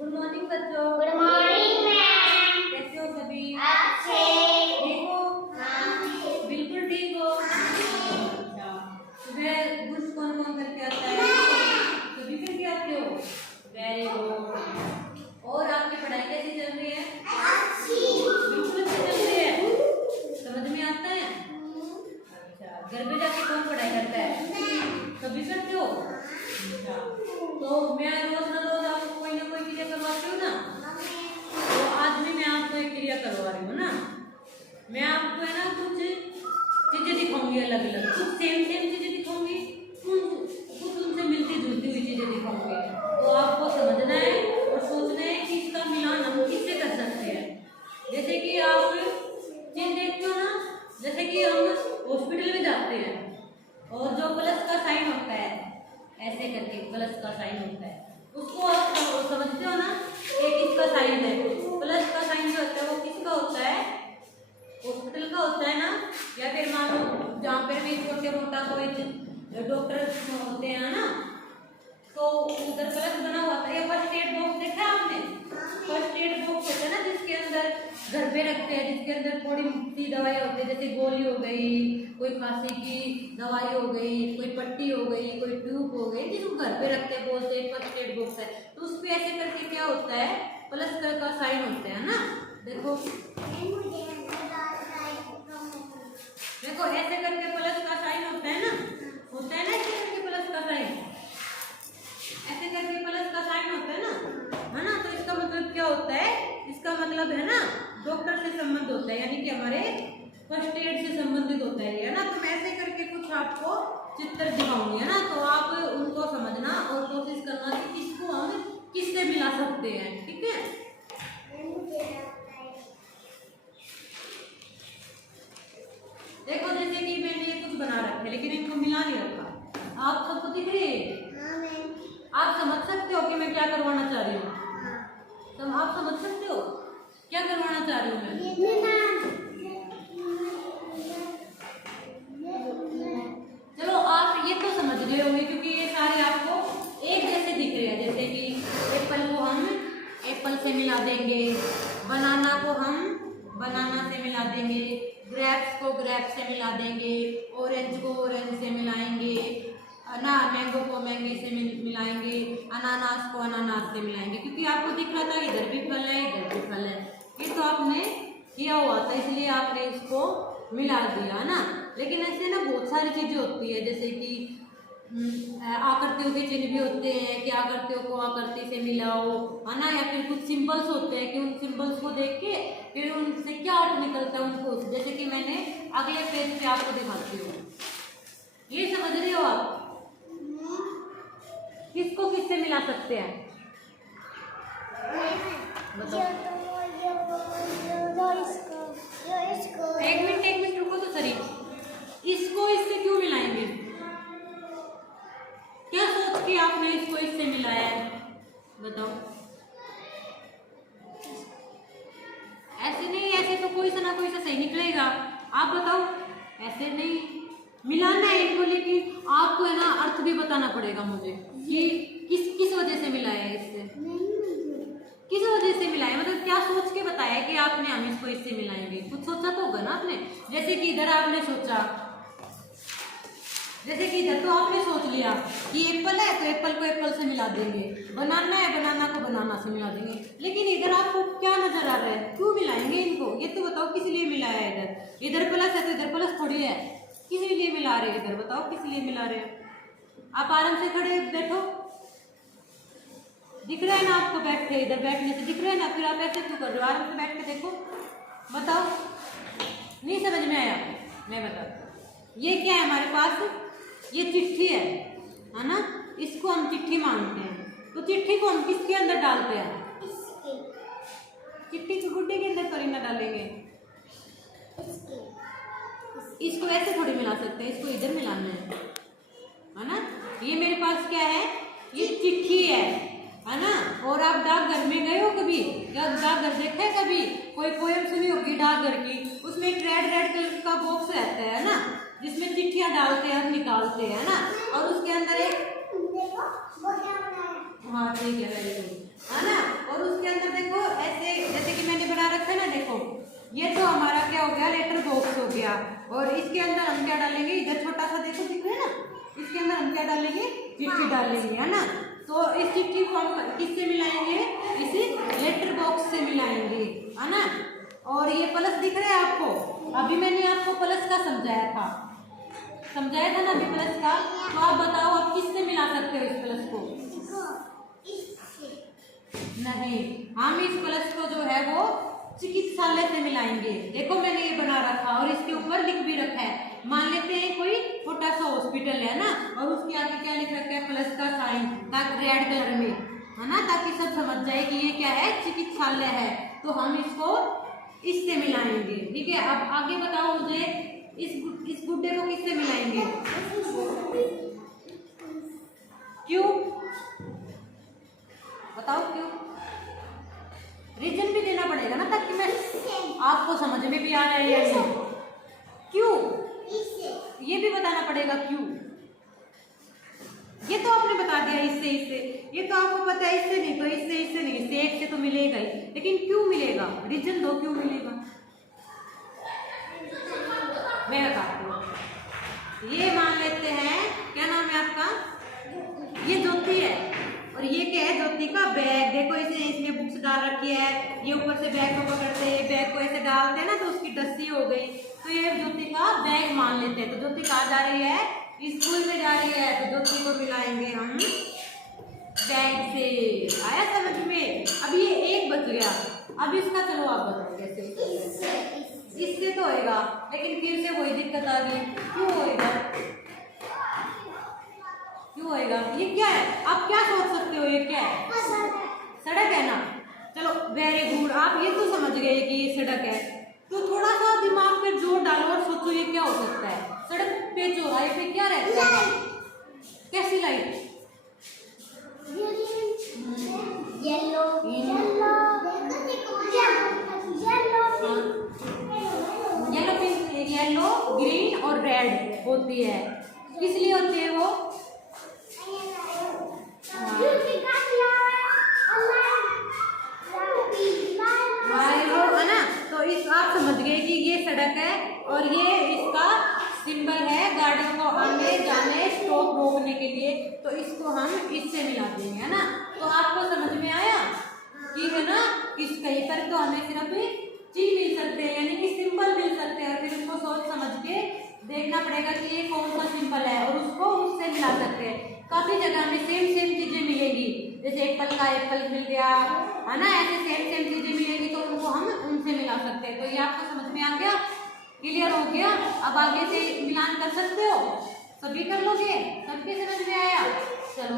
Good morning बच्चों। Good morning ma'am. कैसे हो सभी? अच्छे। ठीक हो? हाँ। बिल्कुल ठीक हो। अच्छा, सुबह ब्रश कौन कौन करके आता है? सभी करके आते हो? Very good. और आपकी पढ़ाई कैसी चल रही है? अच्छी। बिल्कुल अच्छी चल रही है। समझ में आता है? अच्छा, घर पे जाके कौन पढ़ाई करता है? सभी करते हो? अच्छा, तो मैं रोज ना रोज आपको कोई ना कोई क्रिया करवाती हूँ ना, तो आज भी मैं आपको एक क्रिया करवा रही हूँ ना। मैं आपको है ना कुछ चीजें दिखाऊंगी, अलग अलग कुछ सेम सेम चीजें दिखाऊंगी, कुछ उनसे मिलती जुलती हुई चीजें दिखाऊंगी। तो आपको समझना है और सोचना है कि इसका मिलान हम किससे कर सकते हैं। जैसे कि आप चीज देखते हो ना, जैसे कि हम हॉस्पिटल में जाते हैं और जो प्लस का साइन होता है, ऐसे करके प्लस का साइन होता है, उसको आप समझते हो ना, एक इसका साइन है। प्लस का साइन जो होता है वो किसका होता है? हॉस्पिटल का होता है ना। या फिर मान लो जहाँ पर भी छोटे मोटा कोई डॉक्टर होते हैं ना, तो उधर प्लस बना हुआ था। या फर्स्ट एड बॉक्स देखा आपने? फर्स्ट एड बॉक्स होता है ना, जिसके अंदर घर पे रखते हैं, जिसके अंदर थोड़ी सी दवाई होती है, जैसे गोली हो गई, कोई खांसी की दवाई हो गई, कोई पट्टी हो गई, कोई ट्यूब हो गई, जिसको घर पे रखते हैं, बोलते हैं फर्स्ट एड बॉक्स है। तो उस पे ऐसे करके क्या होता है? प्लस का साइन होता है ना। देखो देखो ऐसे करके प्लस का साइन होता है ना, होता है ना, ऐसे करके प्लस का साइन, ऐसे करके प्लस का साइन होता है ना। तो इसका मतलब क्या होता है? इसका मतलब है ना डॉक्टर से संबंध होता है, यानी कि हमारे फर्स्ट एड से संबंधित होता है, है ना। तो मैं ऐसे करके कुछ आपको चित्र दिखाऊंगी, है ना, तो आप उनको समझना और कोशिश करना कि इसको हम किससे मिला सकते हैं, ठीक है। देखो जैसे कि मैंने ये कुछ बना रखा है, लेकिन इनको मिला नहीं रखा। आप सबको दिख रही है? आप समझ सकते हो कि मैं क्या करवाना चाह रही हूँ? तो आप समझ सकते हो क्या करवाना चाह रही हूँ मैं? चलो आप ये तो समझ रहे होंगे, क्योंकि ये सारे आपको एक जैसे दिख रहे हैं। जैसे कि एप्पल को हम एप्पल से मिला देंगे, बनाना को हम बनाना से मिला देंगे, ग्रेप्स को ग्रेप्स से मिला देंगे, ऑरेंज को ऑरेंज से मिलाएंगे, मैंगो को मैंगो से मिलाएंगे, अनानास को अनानास से मिलाएंगे। क्योंकि आपको दिख रहा था इधर भी फल है, इधर भी फल है, ये तो आपने किया हुआ था, इसलिए आपने इसको मिला दिया ना। लेकिन ऐसे ना बहुत सारी चीजें होती है, जैसे कि आकृतियों के चिन्ह भी होते हैं कि आकृतियों को आकृति से मिलाओ, है ना। या फिर कुछ सिंबल्स होते हैं कि उन सिंबल्स को देख के फिर उनसे क्या अर्थ निकलता है उनको, जैसे कि मैंने अगले पेज पे आपको दिखाती हूँ। ये समझ रहे हो आप? किसको किससे मिला सकते हैं बताओ? एक मिनट रुको तो सही। इसको इससे क्यों मिलाएंगे? क्या सोच के आपने इसको इससे मिलाया है? बताओ। ऐसे नहीं, ऐसे तो कोई सा ना कोई सा सही निकलेगा। आप बताओ, ऐसे नहीं मिलाना है इनको, लेकिन आपको है ना अर्थ भी बताना पड़ेगा मुझे कि किस वजह से मिलाया है इससे, किस वजह से मिलाया, मतलब क्या सोच के बताया कि आपने हम इसको इससे मिलाएंगे। कुछ सोचा तो होगा ना आपने। जैसे कि इधर आपने सोचा, जैसे कि इधर तो आपने सोच लिया कि एप्पल है तो एप्पल को एप्पल से मिला देंगे, बनाना है बनाना को बनाना से मिला देंगे। लेकिन इधर आपको क्या नजर आ रहा है? क्यों मिलाएंगे इनको? ये तो बताओ किस लिए मिलाया है? इधर इधर प्लस है तो इधर प्लस थोड़ी है, किस लिए मिला रहे हैं? इधर बताओ किस लिए मिला रहे हैं? आप आराम से खड़े बैठो, दिख रहा है ना आपको? बैठे इधर बैठने से दिख रहा है ना, फिर आप ऐसे क्यों कर रहे हो? आराम से बैठ के देखो, बताओ। नहीं समझ में आया? मैं बताता हूँ। ये क्या है हमारे पास? ये चिट्ठी है ना, इसको हम चिट्ठी मानते हैं। तो चिट्ठी को हम किसके अंदर डालते हैं? चिट्ठी के गुड्डे के अंदर थोड़ी ना डालेंगे, इसको ऐसे थोड़ी मिला सकते हैं, इसको इधर मिलाना है ना। ये मेरे पास क्या है? ये चिट्ठी है ना। और आप डाकघर में गए हो कभी? या डाकघर देखा है कभी? कोई पोएम सुनी होगी डाकघर की, उसमें एक रेड कलर का बॉक्स रहता है ना, जिसमें चिट्ठियां डालते हैं और निकालते हैं ना, और उसके अंदर एक हाँ ठीक है, वेरी गुड, है ना। और है ना, देखो ये तो हमारा क्या हो गया, लेटर बॉक्स हो गया। और इसके अंदर हम क्या डालेंगे, इधर छोटा सा देखो दिख रहा है ना, इसके अंदर हम क्या डालेंगे, चिट्ठी डालेंगे, है ना। तो इस चिट्ठी को हम किससे मिलाएंगे, इसी लेटर बॉक्स से मिलाएंगे, है ना। और ये प्लस दिख रहा है आपको, अभी मैंने आपको प्लस का समझाया था ना अभी प्लस का। तो आप बताओ आप किससे मिला सकते हो इस प्लस को? नहीं, हम इस प्लस को जो है वो चिकित्सालय से मिलाएंगे। देखो मैंने ये बना रखा और इसके ऊपर लिख भी रखा है। मान लेते हैं कोई छोटा सा हॉस्पिटल है ना, और उसके आगे क्या लिख रखा है, प्लस का साइन, ताकि रेड कलर में, है ना, ताकि सब समझ जाए कि ये क्या है, चिकित्सालय है। तो हम इसको इससे मिलाएंगे, ठीक है। अब आगे बताओ मुझे, इस गुड्डे को किससे मिलाएंगे? क्यों बताओ, क्यों? रीजन भी देना पड़ेगा ना, ताकि मैं आपको समझ में भी आ रहा है या नहीं। क्यों, ये भी बताना पड़ेगा क्यों। ये तो आपने बता दिया इससे, ये तो आपको पता है, इससे नहीं तो इससे नहीं, इससे एक से तो मिलेगा ही, लेकिन क्यों मिलेगा, रीजन दो, क्यों मिलेगा। मैं बताती हूँ। ये मान लेते हैं, क्या नाम है आपका, ये ज्योति है, और ये क्या है, ज्योति का बैग। देखो इसे, इसमें बुक्स डाल रखी है, ये ऊपर से बैग को पकड़ते हैं, बैग को ऐसे डालते हैं ना, तो उसकी डस्सी हो गई। तो ये ज्योति का बैग मान लेते हैं। तो ज्योति कहाँ जा रही है, स्कूल में जा रही है, तो ज्योति को मिलाएंगे हम बैग से। आया समझ में? अब ये एक बच गया, अब इसका चलो आप बताओ कैसे। इससे तो होएगा, लेकिन फिर से वही दिक्कत आ गई, क्यों होएगा, क्यों होएगा, ये क्या है, आप क्या सोच सकते हो, ये क्या है, सड़क है ना। चलो वेरी गुड, आप ये तो समझ गए कि ये सड़क है। तो थोड़ा सा दिमाग पे जोर डालो और सोचो ये क्या हो सकता है। सड़क पे, चौराहे पे क्या रहता है, कैसी light, yellow, yellow pink, yellow green और रेड होती है। किस लिए होती है वो, है ना। तो इस आप समझ गए कि ये सड़क है और ये इसका सिंबल है गाड़ियों को आने जाने, स्टॉप रोकने के लिए। तो इसको हम इससे मिला देंगे, है ना। तो आपको समझ में आया कि, है ना, किस कहीं पर तो हमें सिर्फ चिन्ह मिल सकते हैं, यानी कि सिंबल मिल सकते हैं, फिर उसको सोच समझ के देखना पड़ेगा कि ये कौन सा सिंबल है, और उसको उससे मिला सकते हैं। काफी जगह में सेम चीजें मिलेंगी, जैसे एप्पल का एप्पल मिल गया, है ना, ऐसे सेम चीजें मिलेंगी, तो उनको हम उनसे मिला सकते हैं। तो ये आपको समझ में आ गया, क्लियर हो गया। अब आगे से मिलान कर सकते हो, सभी कर लोगे, सबके समझ में आया, चलो।